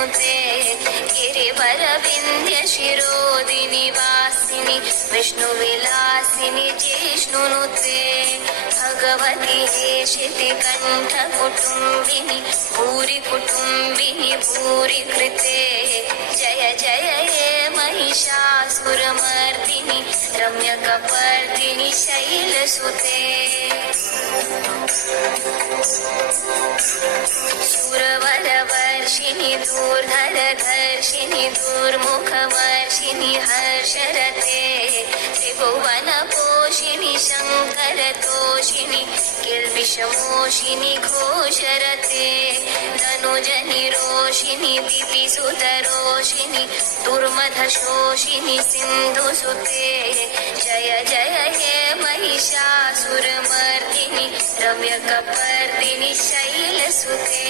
नुते गिरिवरविन्द्यशिरोदिनि वासिनि विष्णुविलासिनि जिष्णुनुते भगवति हेशितिकण्ठकुटुम्बिनि भूरि कुटुम्बिनि भूरि कृते जय जय हे महिषासुरमर्दिनि रम्यकपर्दिनि शैलसुते शूरवरवर्षिणि दूर्धरधर्षिणि दूर्मुखवर्षिणि हर्षरते त्रिभुवनपोषिणि शङ्करतोषिणि किल्बिषमोषिनि घोषरते तनुजनिरोषिणि दितिसुतरोषिणि दुर्मधशोषिनि सिन्धुसुते जय जय हे महिषासुरमर्दिनि रम्यकपर्दिनि शैलसुते